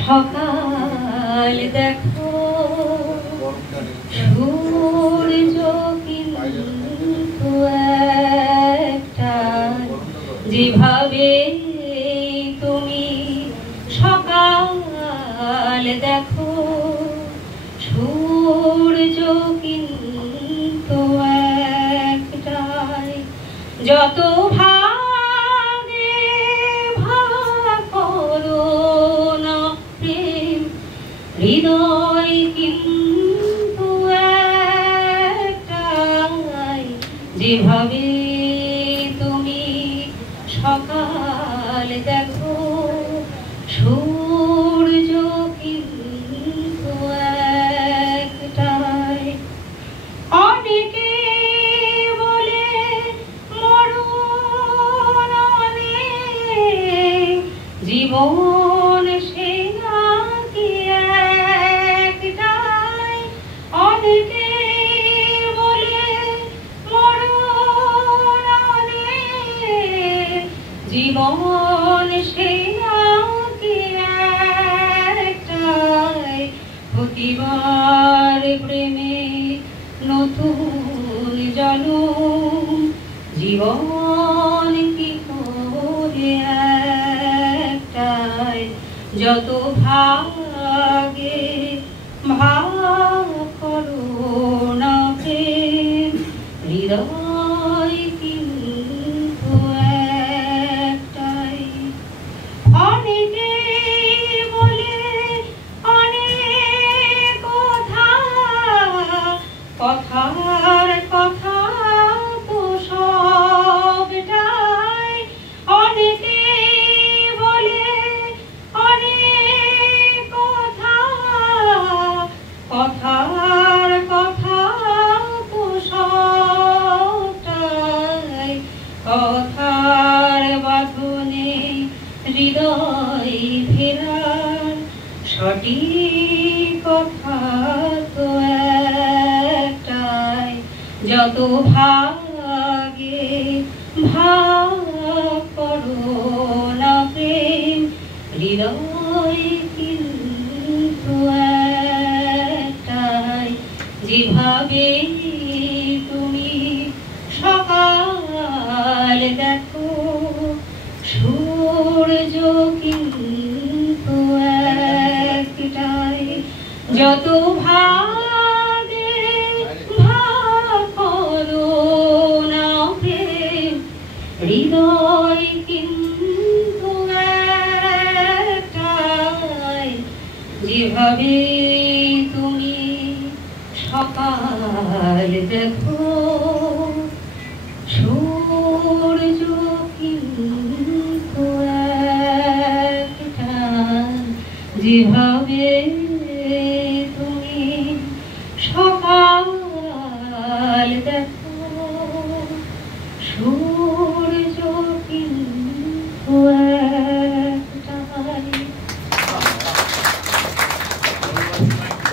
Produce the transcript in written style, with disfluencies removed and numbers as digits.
সকাল দেখো সূর্য কিন্তু একটা, যেভাবে তুমি সকাল দেখো সূর্য কিন্তু একটাই। যত ভাগে ভাগ করো না প্রেম, হৃদয় কিন্তু একটাই। যেভাবে তুমি সকাল দেখো সূর্য কিন্তু একটাই। অনেকে বলে মরণ নেই, জীবন সে নাকি একটাই। অনেকে বলে মরণ নেই, জীবন সে নাকি একটাই। প্রতিবার প্রেমে নতুন জনম, জীবন কি করে একটাই। যত ভাগে ভাগ করো না প্রেম, হৃদয় কিন্তু একটাই। অনেকে বলে অনেক কথা, কথার কথা তো সবটাই। অনেকে বলে অনেক কথা, কথার কথা তো সবটাই। কথার বাঁধনে হৃদয় ফেরার সঠিক কথা তো একটাই। যত ভাগে ভাগ করো না প্রেম, হৃদয় কিন্তু একটাই। যেভাবে তুমি সকাল দেখো সূর্য কিন্তু একটাই। যত ভাগে ভাগ করো না প্রেম, হৃদয় কিন্তু একটাই। যেভাবে তুমি সকাল দেখো সূর্য কিন্তু একটাই। যেভাবে তুমি সকাল দেখো সূর্য কিন্তু